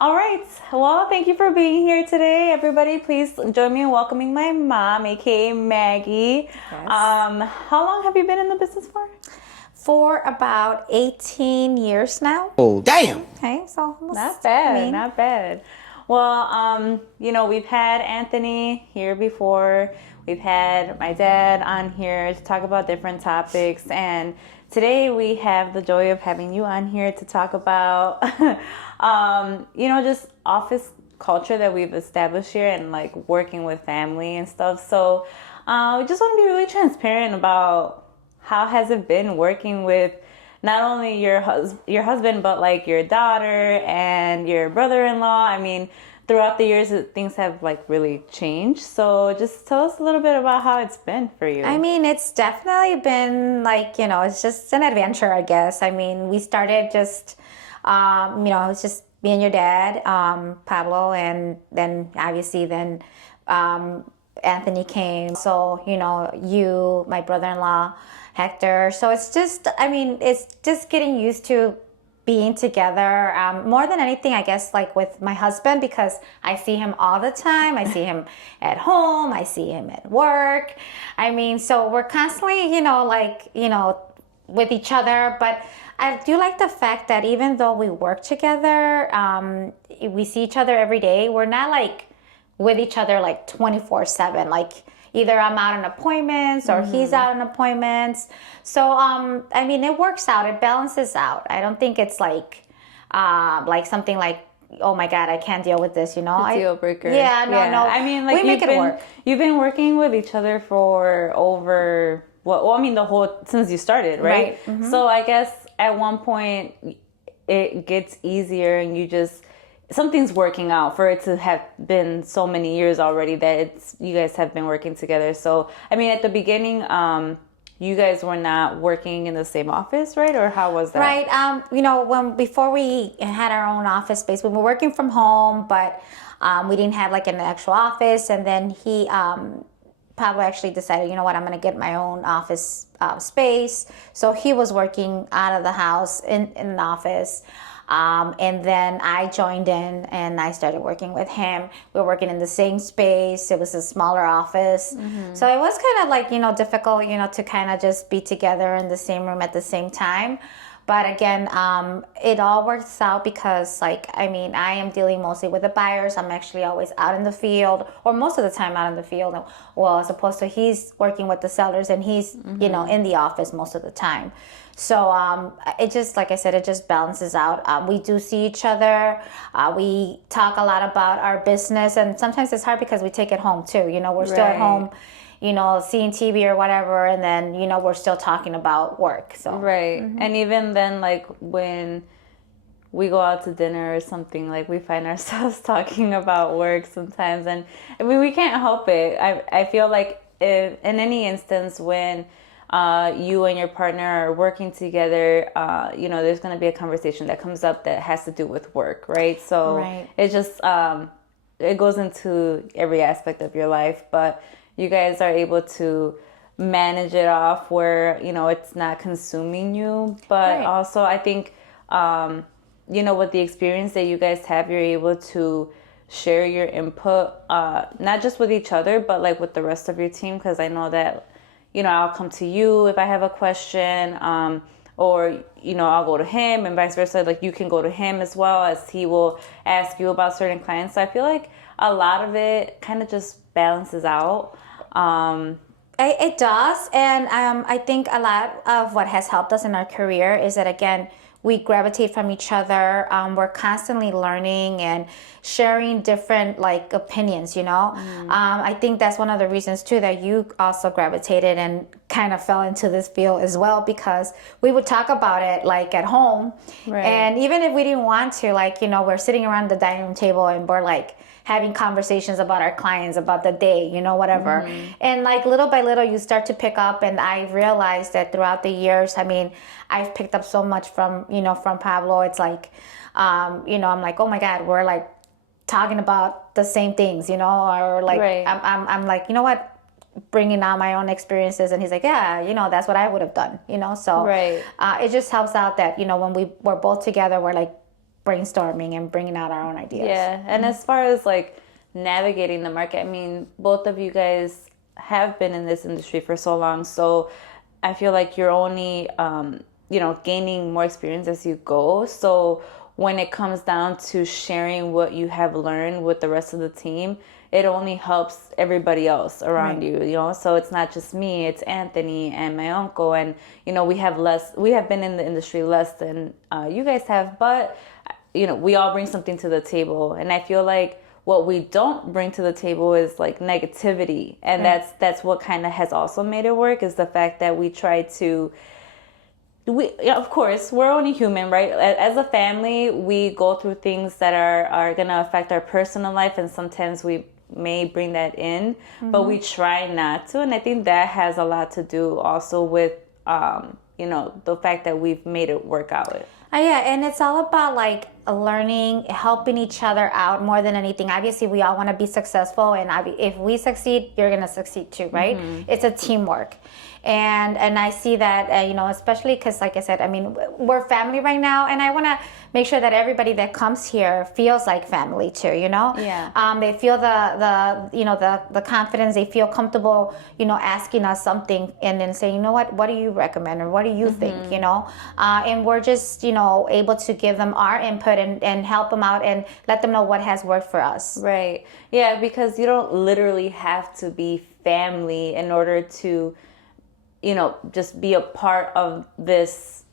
All right. Well, thank you for being here today, everybody. Please join me in welcoming my mom, aka Maggie. Yes. How long have you been in the business for? For about 18 years now. Oh, damn. Okay, so almost, Not bad, I mean, not bad. Well, we've had Anthony here before. We've had my dad on here to talk about different topics, and today we have the joy of having you on here to talk about, just office culture that we've established here and like working with family and stuff. So, we just want to be really transparent about how has it been working with not only your husband, but like your daughter and your brother-in-law. I mean, throughout the years, things have like really changed. So just tell us a little bit about how it's been for you. I mean, it's definitely been like, it's just an adventure, I guess. I mean, we started just, it was just me and your dad, Pablo, and then obviously Anthony came. So, you, my brother-in-law, Hector. So it's just getting used to being together. More than anything, I guess, like with my husband, because I see him all the time. I see him at home. I see him at work. I mean, so we're constantly, with each other. But I do like the fact that even though we work together, we see each other every day. We're not like with each other like 24/7. Like either I'm out on appointments or he's out on appointments. So, it works out. It balances out. I don't think it's like something like, oh my God, I can't deal with this, A deal breaker. Yeah, no. I mean, like we make it work. You've been working with each other for over, since you started, right? Right. So I guess at one point it gets easier and something's working out for it to have been so many years already that you guys have been working together. So, I mean, at the beginning, you guys were not working in the same office, right? Or how was that? Right. Before we had our own office space, we were working from home, but we didn't have like an actual office. And then Pablo actually decided, you know what, I'm going to get my own office space. So he was working out of the house in an office. And then I joined in and I started working with him. We were working in the same space. It was a smaller office. So it was kind of like, difficult, to kind of just be together in the same room at the same time. But again, it all works out because I am dealing mostly with the buyers. I'm actually always out in the field, or most of the time out in the field. Well, as opposed to he's working with the sellers and he's, in the office most of the time. So it just, like I said, it just balances out. We do see each other. We talk a lot about our business, and sometimes it's hard because we take it home too. We're still at home, seeing TV or whatever, and then, we're still talking about work. So Right. And even then, like when we go out to dinner or something, like we find ourselves talking about work sometimes. And I mean, we can't help it. I feel like if in any instance when you and your partner are working together, there's going to be a conversation that comes up that has to do with work, right? So Right. it just, it goes into every aspect of your life, but you guys are able to manage it off where, it's not consuming you. But Right. also I think, with the experience that you guys have, you're able to share your input, not just with each other, but like with the rest of your team. Because I know that, I'll come to you if I have a question, or, I'll go to him and vice versa. Like you can go to him as well, as he will ask you about certain clients. So I feel like a lot of it kind of just balances out. It does, and I think a lot of what has helped us in our career is that, again, we gravitate from each other. We're constantly learning and sharing different opinions, I think that's one of the reasons too that you also gravitated and kind of fell into this field as well, because we would talk about it at home. Right. And even if we didn't want to, we're sitting around the dining room table and we're having conversations about our clients, about the day, whatever. And little by little, you start to pick up. And I realized that throughout the years, I've picked up so much from Pablo. It's I'm like, oh my God, we're talking about the same things, or Right. I'm like, you know what? Bringing out my own experiences, and he's like, yeah, that's what I would have done, so Right. it just helps out that when we're both together, we're brainstorming and bringing out our own ideas. Yeah, and as far as like navigating the market, I mean, both of you guys have been in this industry for so long, so I feel like you're only, gaining more experience as you go. So when it comes down to sharing what you have learned with the rest of the team, it only helps everybody else around you, So it's not just me, it's Anthony and my uncle, and we have been in the industry less than you guys have, but we all bring something to the table, and I feel like what we don't bring to the table is like negativity, and that's what kind of has also made it work, is the fact that we try to. Of course, we're only human, right? As a family, we go through things that are going to affect our personal life, and sometimes we may bring that in, but we try not to. And I think that has a lot to do also with, the fact that we've made it work out. Yeah, and it's all about like learning, helping each other out more than anything. Obviously, we all want to be successful, and if we succeed, you're gonna succeed too, right? It's a teamwork, and I see that especially because, like I said, I mean, we're family right now, and I want to make sure that everybody that comes here feels like family too. Yeah. They feel the confidence. They feel comfortable, asking us something and then saying, what do you recommend, or what do you think, and we're just able to give them our input and help them out and let them know what has worked for us. Right. Yeah, because you don't literally have to be family in order to, just be a part of this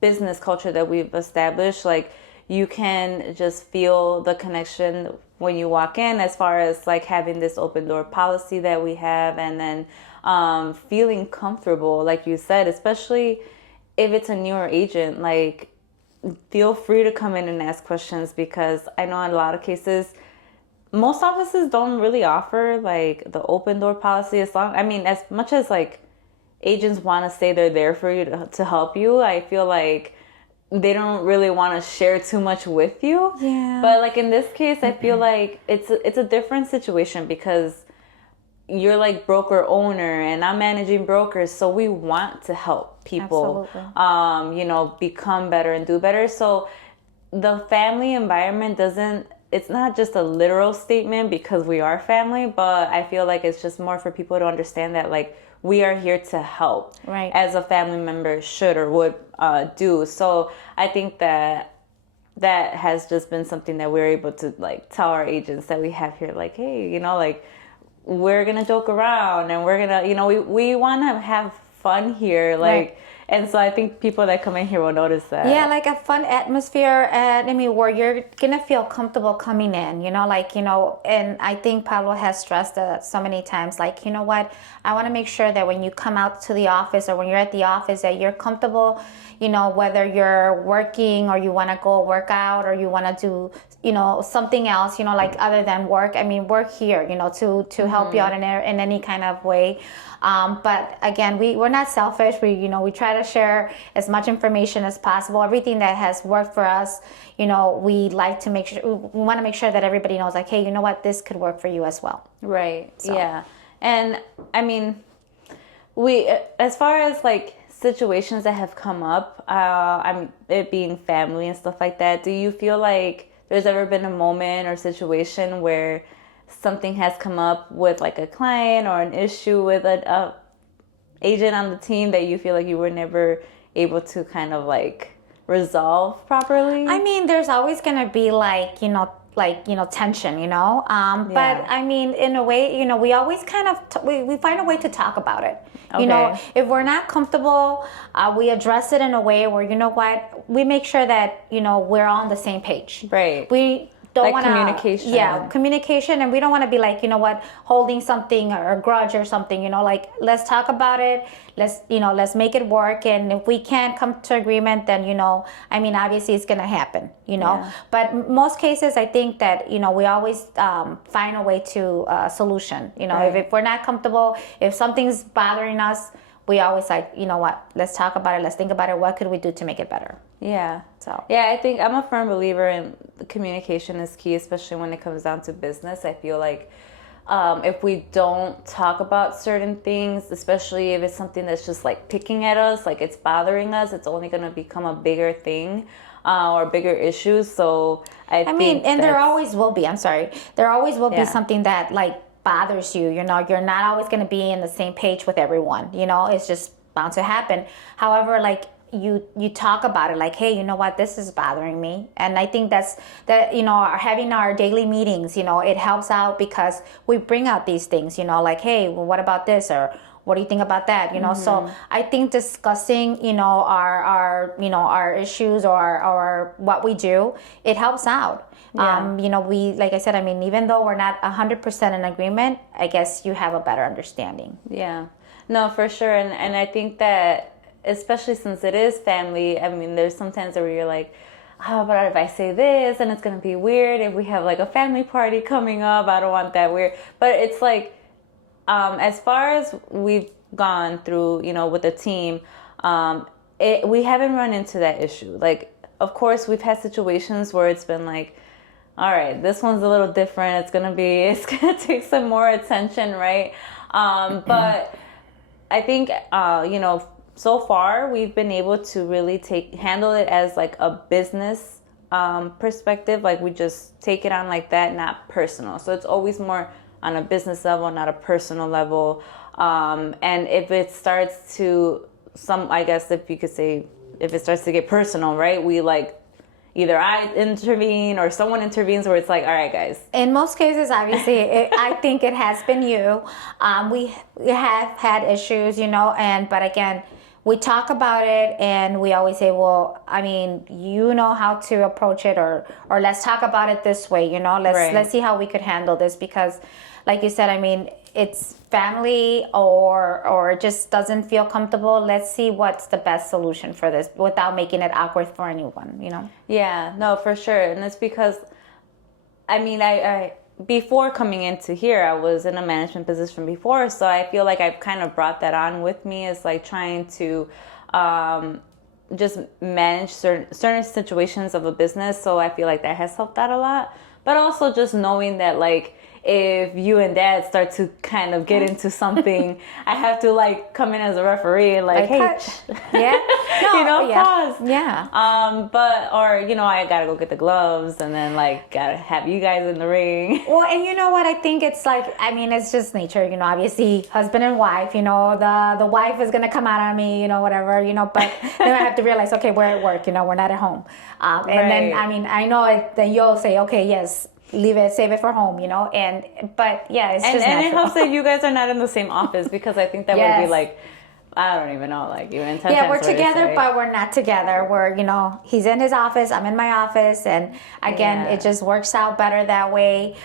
business culture that we've established. Like, you can just feel the connection when you walk in, as far as like having this open door policy that we have, and then feeling comfortable, like you said, especially if it's a newer agent, like, feel free to come in and ask questions, because I know in a lot of cases, most offices don't really offer like the open door policy. As much as like agents want to say they're there for you to help you, I feel like they don't really want to share too much with you. Yeah. But like in this case, I feel like it's a different situation, because you're like broker owner and I'm managing brokers, so we want to help people become better and do better. So the family environment it's not just a literal statement, because we are family, but I feel like it's just more for people to understand that like we are here to help, right, as a family member should or would do. So I think that has just been something that we're able to like tell our agents that we have here, like, hey, like, we're gonna joke around, and we're gonna, we want to have fun here, like, right. And so I think people that come in here will notice that. Yeah, like a fun atmosphere, and where you're gonna feel comfortable coming in, and I think Pablo has stressed so many times, like, what, I want to make sure that when you come out to the office, or when you're at the office, that you're comfortable, whether you're working or you want to go work out, or you want to do something else, like other than work. I mean, we're here, to help you out in any kind of way. But again, we're not selfish. We try to share as much information as possible. Everything that has worked for us, we like to make sure, we want to make sure that everybody knows, like, hey, this could work for you as well. Right. So. Yeah. And I mean, as far as like situations that have come up, it being family and stuff like that, do you feel like there's ever been a moment or situation where something has come up with like a client or an issue with a agent on the team that you feel like you were never able to kind of like resolve properly? I mean, there's always going to be like, tension, but I mean, in a way, we always kind of, we find a way to talk about it. Okay. If we're not comfortable, we address it in a way where, we make sure that, we're on the same page. Right. We don't like want to communication. Yeah, communication, and we don't want to be like, holding something or a grudge or something, like, let's talk about it. Let's make it work. And if we can't come to agreement, then, obviously it's going to happen, Yeah. But most cases, I think that, we always find a way to solution, Right. if we're not comfortable, if something's bothering us, we always like, let's talk about it. Let's think about it. What could we do to make it better? Yeah. So. Yeah, I think I'm a firm believer in communication is key, especially when it comes down to business. I feel like if we don't talk about certain things, especially if it's something that's just like picking at us, like it's bothering us, it's only going to become a bigger thing. or bigger issues. So I mean, think and there that's- always will be. I'm sorry. There always will be Yeah. something that like bothers you. You know, you're not always going to be in the same page with everyone. You know, it's just bound to happen. However, like you talk about it, like, hey, you know what, this is bothering me, and I think that you know, having our daily meetings, you know, it helps out because we bring out these things. You know, like, hey, well, what about this, or what do you think about that? You know, so I think discussing, you know, our you know, our issues or what we do, it helps out. Yeah. You know, we, like I said, I mean, even though we're not 100% in agreement, I guess you have a better understanding. Yeah, no, for sure. And I think that, especially since it is family, I mean, there's sometimes where you're like, how about if I say this and it's going to be weird if we have like a family party coming up? I don't want that weird. But it's like, as far as we've gone through, you know, with the team, we haven't run into that issue. Like, of course, we've had situations where it's been like, all right, this one's a little different. It's gonna take some more attention, right? But I think, you know, so far we've been able to really handle it as like a business perspective. Like, we just take it on like that, not personal. So it's always more on a business level, not a personal level. And if it starts to I guess if you could say, if it starts to get personal, right? We like, either I intervene or someone intervenes, where it's like, all right, guys. In most cases, obviously, I think it has been you. We have had issues, you know, but again, we talk about it and we always say, well, I mean, you know how to approach it, or let's talk about it this way, you know, let's see how we could handle this, because like you said, I mean, it's family or it just doesn't feel comfortable. Let's see what's the best solution for this without making it awkward for anyone, you know? Yeah, no, for sure. And it's because, I mean, I before coming into here, I was in a management position before. So I feel like I've kind of brought that on with me. It's like trying to just manage certain situations of a business. So I feel like that has helped out a lot. But also just knowing that, like, if you and dad start to kind of get into something, I have to like come in as a referee and like, hey, yeah, no, you know, yeah. pause. Yeah. But, or, you know, I gotta go get the gloves and then like gotta have you guys in the ring. Well, and you know what? I think it's like, I mean, it's just nature, you know, obviously husband and wife, you know, the wife is going to come out on me, you know, whatever, you know, but then I have to realize, okay, we're at work, you know, we're not at home. And then, I mean, I know then you'll say, okay, yes, leave it, save it for home, you know, but yeah, it's just natural. And it helps that you guys are not in the same office, because I think that would be like, I don't even know, like even intense. Yeah, we're together, but we're not together. We're, you know, he's in his office, I'm in my office, and again, it just works out better that way.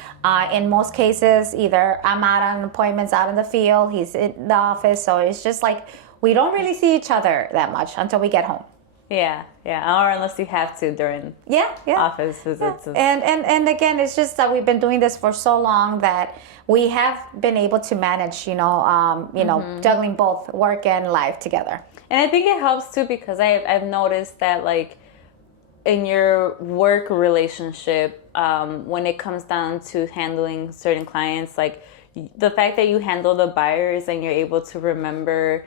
In most cases, either I'm out on appointments out in the field, he's in the office, so it's just like we don't really see each other that much until we get home. Yeah, or unless you have to during office visits. Yeah. And again, it's just that we've been doing this for so long that we have been able to manage, you know, juggling both work and life together. And I think it helps too, because I've noticed that, like, in your work relationship, when it comes down to handling certain clients, like the fact that you handle the buyers and you're able to remember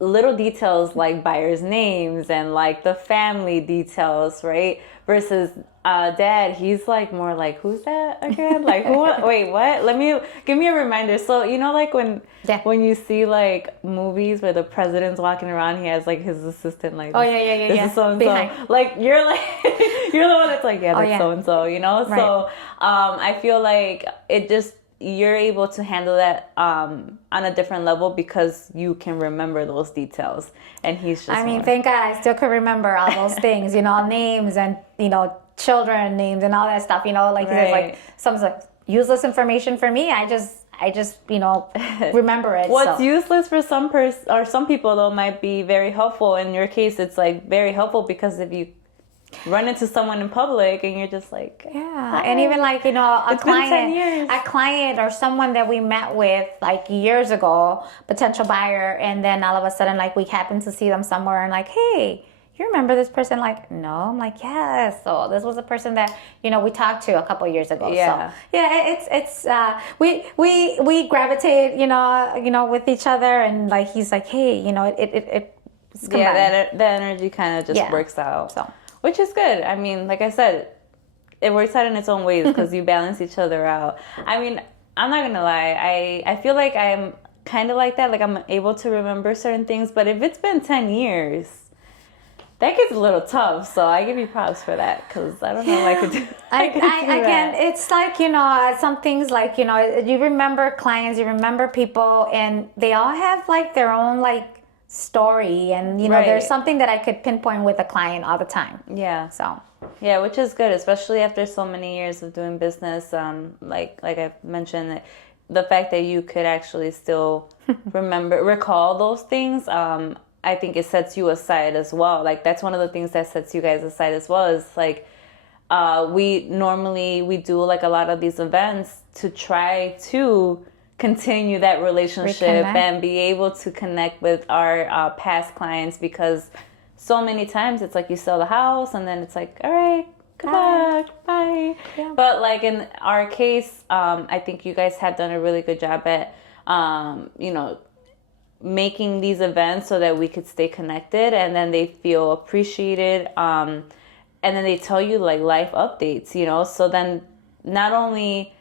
little details like buyers' names and like the family details, right? Versus dad, he's like more like, who's that again? Like, who? Wait, what? Give me a reminder. So, you know, like when you see like movies where the president's walking around, he has like his assistant, like, this is so and so. Like you're the one that's like, that's so and so, you know. Right. So I feel like you're able to handle that on a different level because you can remember those details, and he's just. I mean, thank God I still could remember all those things, you know, names and, you know, children names and all that stuff, you know, like there's like some like useless information for me. I just you know, remember it. What's useless for some people though might be very helpful. In your case, it's like very helpful because if you run into someone in public and you're just like, and even like, you know, a client or someone that we met with like years ago, potential buyer, and then all of a sudden like we happen to see them somewhere and like, hey, you remember this person? Like, no. I'm like, yes. So this was a person that, you know, we talked to a couple of years ago. Yeah. So we gravitate, you know, with each other, and like he's like, hey, you know, it's combined. The energy kind of just works out. So. which is good. I mean, like I said, it works out in its own ways because you balance each other out. I mean, I'm not gonna lie. I feel like I'm kind of like that. Like I'm able to remember certain things, but if it's been 10 years, that gets a little tough. So I give you props for that because I don't know if I could do. I Again, it's like, some things like, you remember clients, you remember people, and they all have like their own like story, and there's something that I could pinpoint with a client all the time. Yeah. So. Yeah, which is good, especially after so many years of doing business. Like I mentioned, the fact that you could actually still recall those things. I think it sets you aside as well. Like that's one of the things that sets you guys aside as well. Is like we do like a lot of these events to try to continue that relationship and be able to connect with our past clients, because so many times it's like you sell the house and then it's like, all right, goodbye, bye. Yeah. But like in our case, I think you guys have done a really good job at, making these events so that we could stay connected, and then they feel appreciated. And then they tell you like life updates, so then not only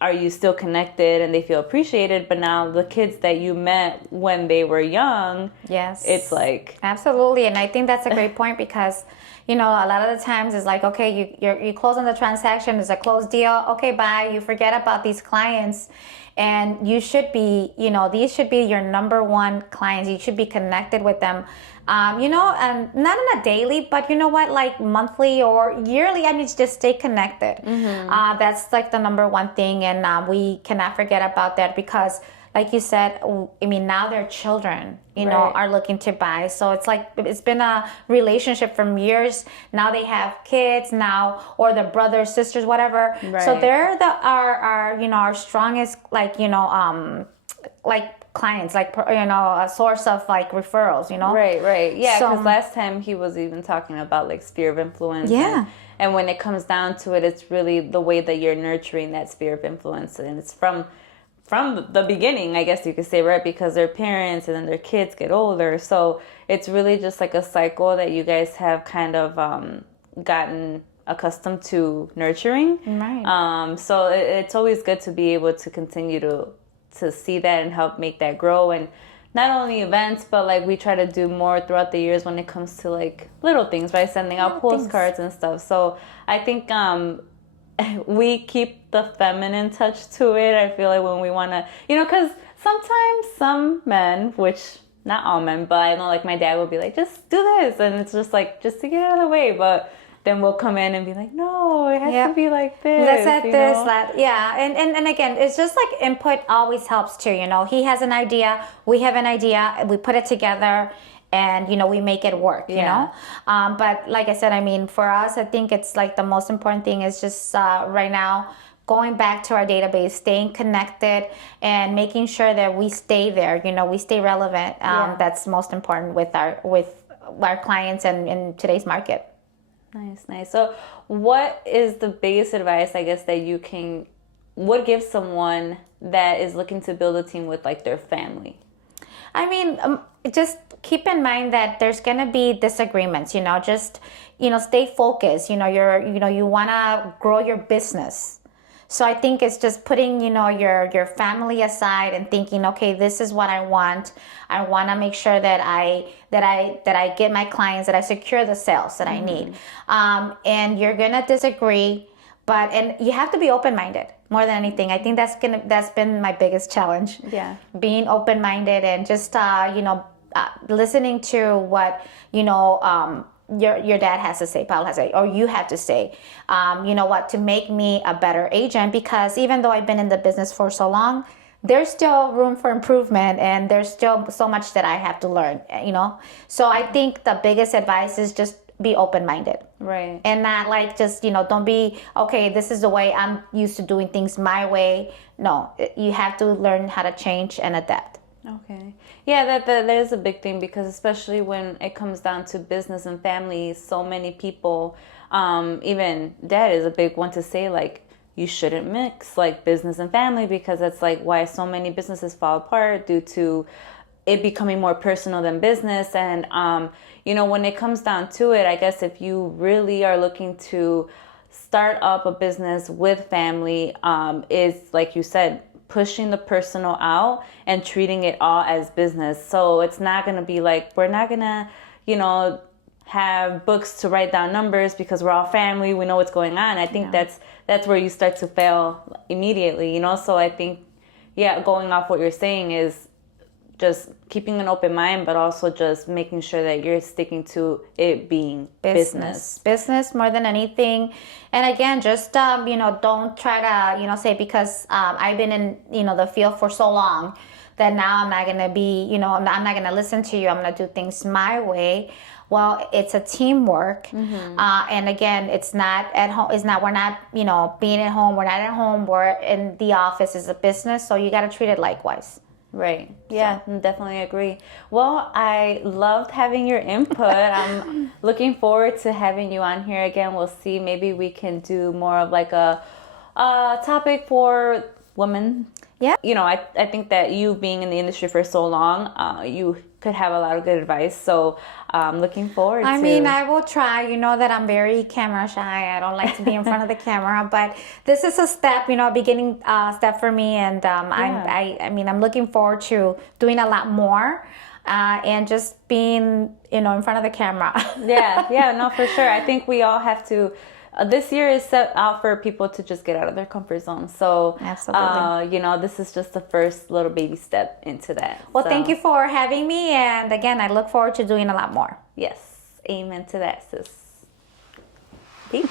are you still connected and they feel appreciated, but now the kids that you met when they were young, yes, it's like absolutely. And I think that's a great point, because a lot of the times it's like, okay, you close on the transaction, it's a closed deal, okay, bye, you forget about these clients. And you should be, these should be your number one clients. You should be connected with them, and not on a daily, but like monthly or yearly. I mean, just stay connected. Mm-hmm. That's like the number one thing. And we cannot forget about that, because like you said, I mean, now their children, are looking to buy. So it's like, it's been a relationship from years. Now they have kids now, or the brothers, sisters, whatever. Right. So they're our strongest, like, like clients, like, a source of like referrals, Right. Yeah, because last time he was even talking about like sphere of influence. Yeah. And when it comes down to it, it's really the way that you're nurturing that sphere of influence. And it's from the beginning, I guess you could say, right? Because their parents and then their kids get older. So it's really just like a cycle that you guys have kind of gotten accustomed to nurturing. Right. So it's always good to be able to continue to see that and help make that grow. And not only events, but like we try to do more throughout the years when it comes to like little things, right? Sending out postcards and stuff. So I think we keep the feminine touch to it. I feel like when we want to, because sometimes some men, which not all men, but I know like my dad will be like, just do this. And it's just like, just to get out of the way. But then we'll come in and be like, no, it has to be like this. Let's add this, that. Yeah. And again, it's just like input always helps too. He has an idea, we have an idea, we put it together, and we make it work. But like I said, I mean, for us, I think it's like the most important thing is just right now going back to our database, staying connected, and making sure that we stay there. We stay relevant. That's most important with our clients and in today's market. Nice. So what is the biggest advice, I guess, that you would give someone that is looking to build a team with like their family? I mean, just keep in mind that there's going to be disagreements, just, stay focused, you want to grow your business. So I think it's just putting, your family aside and thinking, okay, this is what I want. I want to make sure that I get my clients, that I secure the sales that I need. And you're going to disagree, and you have to be open-minded more than anything. I think that's been my biggest challenge. Yeah. Being open-minded and just, listening to what, your dad has to say, Paul has to say, or you have to say, to make me a better agent, because even though I've been in the business for so long, there's still room for improvement, and there's still so much that I have to learn, So I think the biggest advice is just be open-minded. Right. And not like just, don't be, okay, this is the way I'm used to doing things my way. No, you have to learn how to change and adapt. Okay. Yeah, that is a big thing, because especially when it comes down to business and family, so many people, even dad is a big one to say, like, you shouldn't mix like business and family, because that's like why so many businesses fall apart, due to it becoming more personal than business. And, when it comes down to it, I guess if you really are looking to start up a business with family, is like you said, pushing the personal out and treating it all as business. So it's not going to be like, we're not going to, have books to write down numbers because we're all family. We know what's going on. I think that's where you start to fail immediately, So I think, going off what you're saying is just keeping an open mind, but also just making sure that you're sticking to it being business. Business more than anything. And again, just, don't try to, say because I've been in, the field for so long that now I'm not going to be, I'm not going to listen to you. I'm going to do things my way. Well, it's a teamwork. And again, it's not at home. We're not, being at home. We're not at home. We're in the office. It's a business. So you got to treat it likewise. Right. Yeah, so. Definitely agree. Well, I loved having your input. I'm looking forward to having you on here again. We'll see. Maybe we can do more of like a topic for women. Yeah. I think that you being in the industry for so long, you could have a lot of good advice. So I'm looking forward to... I will try. You know that I'm very camera shy. I don't like to be in front of the camera. But this is a step, beginning step for me. And I'm looking forward to doing a lot more and just being, in front of the camera. Yeah, no, for sure. I think we all have to... this year is set out for people to just get out of their comfort zone. So, absolutely. This is just the first little baby step into that. Well, thank you for having me. And again, I look forward to doing a lot more. Yes. Amen to that, sis. Peace.